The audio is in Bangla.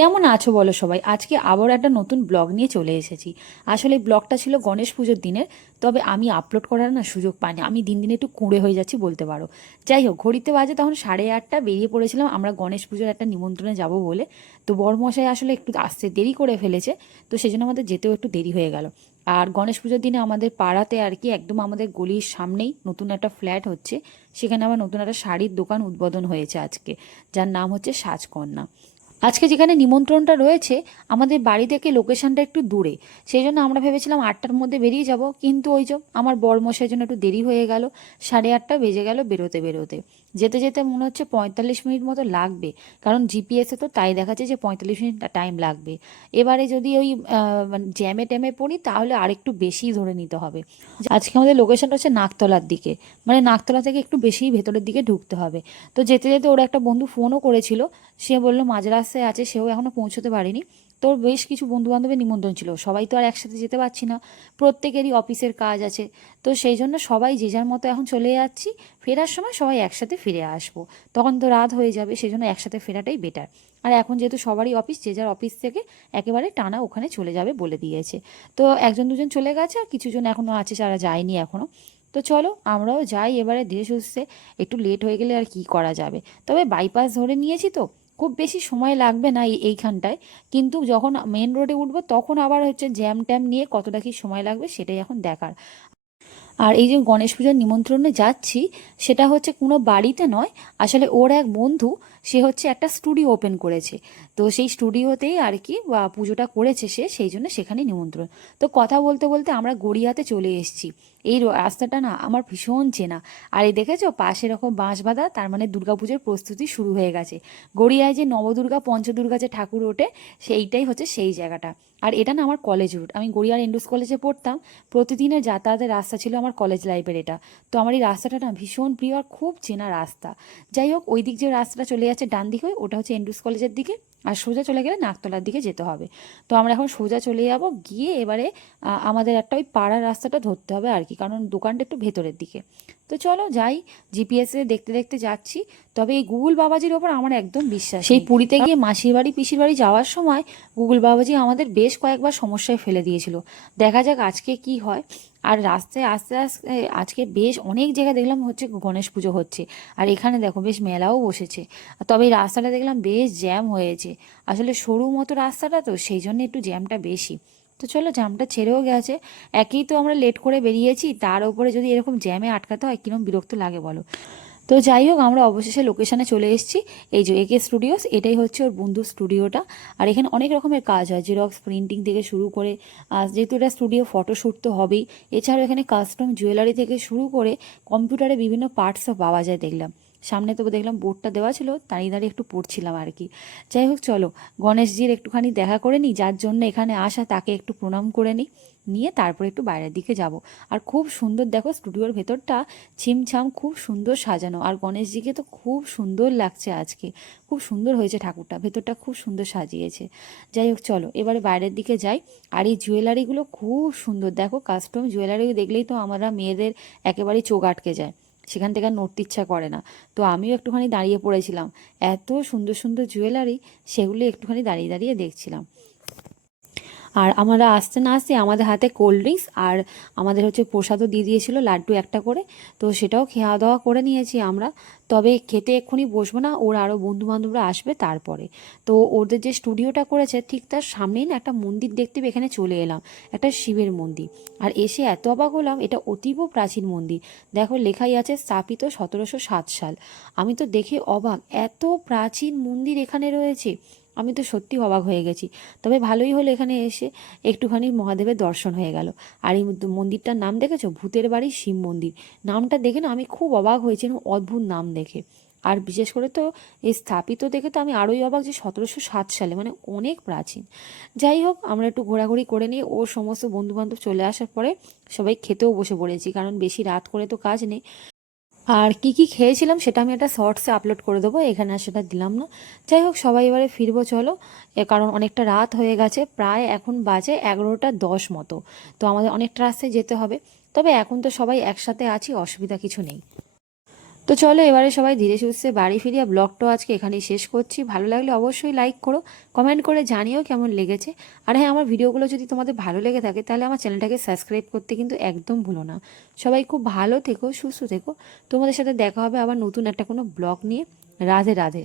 কেমন আছো বলো সবাই? আজকে আবার একটা নতুন ব্লগ নিয়ে চলে এসেছি। আসলে এই ব্লগটা ছিল গণেশ পুজোর দিনের, তবে আমি আপলোড করার না সুযোগ পাইনি। আমি দিন দিন একটু কুঁড়ে হয়ে যাচ্ছি বলতে পারো। যাই হোক, ঘড়িতে বাজে তখন 8:30, বেরিয়ে পড়েছিলাম আমরা গণেশ পুজোর একটা নিমন্ত্রণে যাব বলে। তো বড়মশাই আসলে একটু আসতে দেরি করে ফেলেছে, তো সেজন্য আমাদের যেতেও একটু দেরি হয়ে গেল। আর গণেশ পুজোর দিনে আমাদের পাড়াতে আর কি একদম আমাদের গলির সামনেই নতুন একটা ফ্ল্যাট হচ্ছে, সেখানে আবার নতুন একটা শাড়ির দোকান উদ্বোধন হয়েছে আজকে, যার নাম হচ্ছে সাজকন্যা। আজকে যেখানে নিমন্ত্রণটা রয়েছে আমাদের বাড়ি থেকে লোকেশনটা একটু দূরে, সেই জন্য আমরা ভেবেছিলাম 8টার মধ্যে বেরিয়ে যাব, কিন্তু ওই যে আমার বরমশাইয়ের জন্য একটু দেরি হয়ে গেল। 8:30 বেজে গেল বেরোতে বেরোতে। যেতে যেতে মনে হচ্ছে 45 মিনিট মতো লাগবে, কারণ জিপিএসে তো তাই দেখাচ্ছে যে 45 মিনিট টাইম লাগবে। এবারে যদি ওই মানে জ্যামে ট্যামে পড়ি তাহলে আরেকটু বেশি ধরে নিতে হবে। আজকে আমাদের লোকেশনটা হচ্ছে নাকতলার দিকে, মানে নাকতলা থেকে একটু বেশি ভেতরের দিকে ঢুকতে হবে। তো যেতে যেতে ওর একটা বন্ধু ফোনও করেছিল, সে বললো মাঝ রাস্তায় আছে, সেও এখনও পৌঁছতে পারেনি। তোর বেশ কিছু বন্ধু বান্ধবের নিমন্ত্রণ ছিল, সবাই তো আর একসাথে যেতে পারছি না, প্রত্যেকেরই অফিসের কাজ আছে। তো সেই জন্য সবাই যে যার মতো এখন চলে যাচ্ছি। ফেরার সময় সবাই একসাথে ফিরে আসবো, তখন তো রাত হয়ে যাবে, সেই জন্য একসাথে ফেরাটাই বেটার। আর এখন যেহেতু সবারই অফিস, যে যার অফিস থেকে একেবারে টানা ওখানে চলে যাবে বলে দিয়েছে। তো একজন দুজন চলে গেছে, আর কিছুজন এখনও আছে যারা যায়নি এখনও। তো চলো আমরাও যাই এবারে ধীরে সুস্থে। একটু লেট হয়ে গেলে আর কি করা যাবে। তবে বাইপাস ধরে নিয়েছি তো, খুব বেশি সময় লাগবে না এইখানটায়। কিন্তু যখন মেন রোডে উঠবো তখন আবার হচ্ছে জ্যাম ট্যাম নিয়ে কতটা কি সময় লাগবে সেটাই এখন দেখার। আর এই যে গণেশ পূজার নিমন্ত্রণে যাচ্ছি, সেটা হচ্ছে কোনো বাড়িতে নয়, আসলে ওর এক বন্ধু, সে হচ্ছে একটা স্টুডিও ওপেন করেছে। তো সেই স্টুডিওতেই আর কি পুজোটা করেছে সে, সেই জন্য সেখানে নিমন্ত্রণ। তো কথা বলতে বলতে আমরা গড়িয়াতে চলে এসেছি। এই রাস্তাটা না আমার ভীষণ চেনা। আর এই দেখেছো পাশে এরকম বাঁশ বাঁধা, তার মানে দুর্গাপুজোর প্রস্তুতি শুরু হয়ে গেছে। গড়িয়ায় যে নবদুর্গা পঞ্চদুর্গা যে ঠাকুর ওঠে, সেইটাই হচ্ছে সেই জায়গাটা। আর এটা না আমার কলেজ রুট, আমি গড়িয়ার ইন্ডুস কলেজে পড়তাম। প্রতিদিনের যাতায়াতের রাস্তা ছিল আমার কলেজ লাইফের এটা। তো আমার এই রাস্তাটা না ভীষণ প্রিয় আর খুব চেনা রাস্তা। যাই হোক, ওই দিক যে রাস্তাটা চলে যাচ্ছে ডান দিকে, ওটা হচ্ছে এন্ড্রুস কলেজের দিকে। আর সোজা চলে গেলে নাকতলার দিকে যেতে হবে। তো আমরা এখন সোজা চলে যাব, গিয়ে এবারে আমাদের একটা ওই পাড়ার রাস্তাটা ধরতে হবে আর কি, কারণ দোকানটা একটু ভেতরের দিকে। তো চলো যাই, জিপিএসে দেখতে দেখতে যাচ্ছি। তবে এই গুগল বাবাজির ওপর আমার একদম বিশ্বাস সেই নেই। পুরীতে গিয়ে মাসির বাড়ি পিসির বাড়ি যাওয়ার সময় গুগল বাবাজি আমাদের বেশ কয়েকবার সমস্যায় ফেলে দিয়েছিল। দেখা যাক আজকে কি হয়। আর রাস্তায় আস্তে আস্তে আজকে বেশ অনেক জায়গায় দেখলাম হচ্ছে গণেশ পুজো হচ্ছে। আর এখানে দেখো বেশ মেলাও বসেছে। তবে এই রাস্তাটা দেখলাম বেশ জ্যাম হয়েছে। আসলে সরু মতো রাস্তাটা তো, সেই জন্য একটু জ্যামটা বেশি। তো চলো, জ্যামটা ছেড়েও গেছে। একেই তো আমরা লেট করে বেরিয়েছি, তার উপরে যদি এরকম জ্যামে আটকাতে হয় কিরকম বিরক্ত লাগে বলো। তো যাই হোক, আমরা অবশেষে লোকেশনে চলে এসেছি। এই যে একে স্টুডিওস, এটাই হচ্ছে ওর বন্ধুর স্টুডিওটা। আর এখানে অনেক রকমের কাজ হয়, জেরক্স প্রিন্টিং থেকে শুরু করে, যেহেতু এটা স্টুডিও, ফটোশ্যুট তো হবেই। এছাড়াও এখানে কাস্টম জুয়েলারি থেকে শুরু করে কম্পিউটারে বিভিন্ন পার্টসও পাওয়া যায় দেখলাম। সামনে তো দেখলাম বোর্ডটা দেওয়া ছিল, দাঁড়িয়ে দাঁড়িয়ে একটু পড়ছিলাম আর কি। যাই হোক চলো, গণেশজির একটুখানি দেখা করে নিই, যার জন্য এখানে আসা তাকে একটু প্রণাম করে নিই, নিয়ে তারপর একটু বাইরের দিকে যাব। আর খুব সুন্দর দেখো স্টুডিওর ভেতরটা, ছিমছাম খুব সুন্দর সাজানো। আর গণেশজিকে তো খুব সুন্দর লাগছে আজকে, খুব সুন্দর হয়েছে ঠাকুরটা, ভেতরটা খুব সুন্দর সাজিয়েছে। যাই হোক চলো এবারে বাইরের দিকে যাই। আর এই জুয়েলারিগুলো খুব সুন্দর, দেখো কাস্টম জুয়েলারি দেখলেই তো আমরা মেয়েদের একেবারেই চোখ আটকে যায়, সেখান থেকে আর নড়তে ইচ্ছা করে না। তো আমিও একটুখানি দাঁড়িয়ে পড়েছিলাম, এত সুন্দর সুন্দর জুয়েলারি, সেগুলি একটুখানি দাঁড়িয়ে দাঁড়িয়ে দেখছিলাম। আর আমরা আসতে না আসতে আমাদের হাতে কোল্ড ড্রিঙ্কস আর আমাদের হচ্ছে প্রসাদও দিয়ে দিয়েছিল, লাড্ডু একটা করে। তো সেটাও খাওয়া দাওয়া করে নিয়েছি আমরা। তবে খেতে এক্ষুনি বসবো না, ওর আরও বন্ধু বান্ধবরা আসবে তারপরে। তো ওদের যে স্টুডিওটা করেছে ঠিক তার সামনেই না একটা মন্দির দেখতে পেয়ে এখানে চলে এলাম, একটা শিবের মন্দির। আর এসে এত অবাক হলাম, এটা অতীব প্রাচীন মন্দির। দেখো লেখাই আছে স্থাপিত 1707 সাল। আমি তো দেখে অবাক, এত প্রাচীন মন্দির এখানে রয়েছে। আমি তো সত্যি অবাক হয়ে গেছি। তবে ভালোই হলো এখানে এসে একটুখানি মহাদেবের দর্শন হয়ে গেল। আর এই মন্দিরটার নাম দেখেছো, ভূতের বাড়ি শিব মন্দির। নামটা দেখে না আমি খুব অবাক হয়েছি, অদ্ভুত নাম দেখে। আর বিশেষ করে তো এই স্থাপিত দেখে তো আমি আরোই অবাক, যে 1707 সালে, মানে অনেক প্রাচীন। যাই হোক, আমরা একটু ঘোরাঘুরি করে নিয়ে ওর সমস্ত বন্ধুবান্ধব চলে আসার পরে সবাই খেতেও বসে পড়েছি, কারণ বেশি রাত করে তো কাজ নেই। আর কি কি খেয়েছিলাম সেটা আমি একটা শর্টসে আপলোড করে দেবো, এখানে আর সেটা দিলাম না। যাই হোক, সবাই এবারে ফিরবো চলো, কারণ অনেকটা রাত হয়ে গেছে, প্রায় এখন বাজে 11টা 10 মতো। তো আমাদের অনেকটা রাস্তায় যেতে হবে। তবে এখন তো সবাই একসাথে আছি, অসুবিধা কিছু নেই। তো চলো এবারে সবাই ধীরে সুস্থে বাড়ি ফিরিয়ে ব্লগটা আজকে এখানেই শেষ করছি। ভালো লাগলে অবশ্যই লাইক করো, কমেন্ট করে জানিও কেমন লেগেছে। আর হ্যাঁ, আমার ভিডিওগুলো যদি তোমাদের ভালো লেগে থাকে তাহলে আমার চ্যানেলটাকে সাবস্ক্রাইব করতে কিন্তু একদম ভুলো না। সবাই খুব ভালো থেকো, সুস্থ থেকো। তোমাদের সাথে দেখা হবে আবার নতুন একটা কোনো ব্লগ নিয়ে। রাধে রাধে।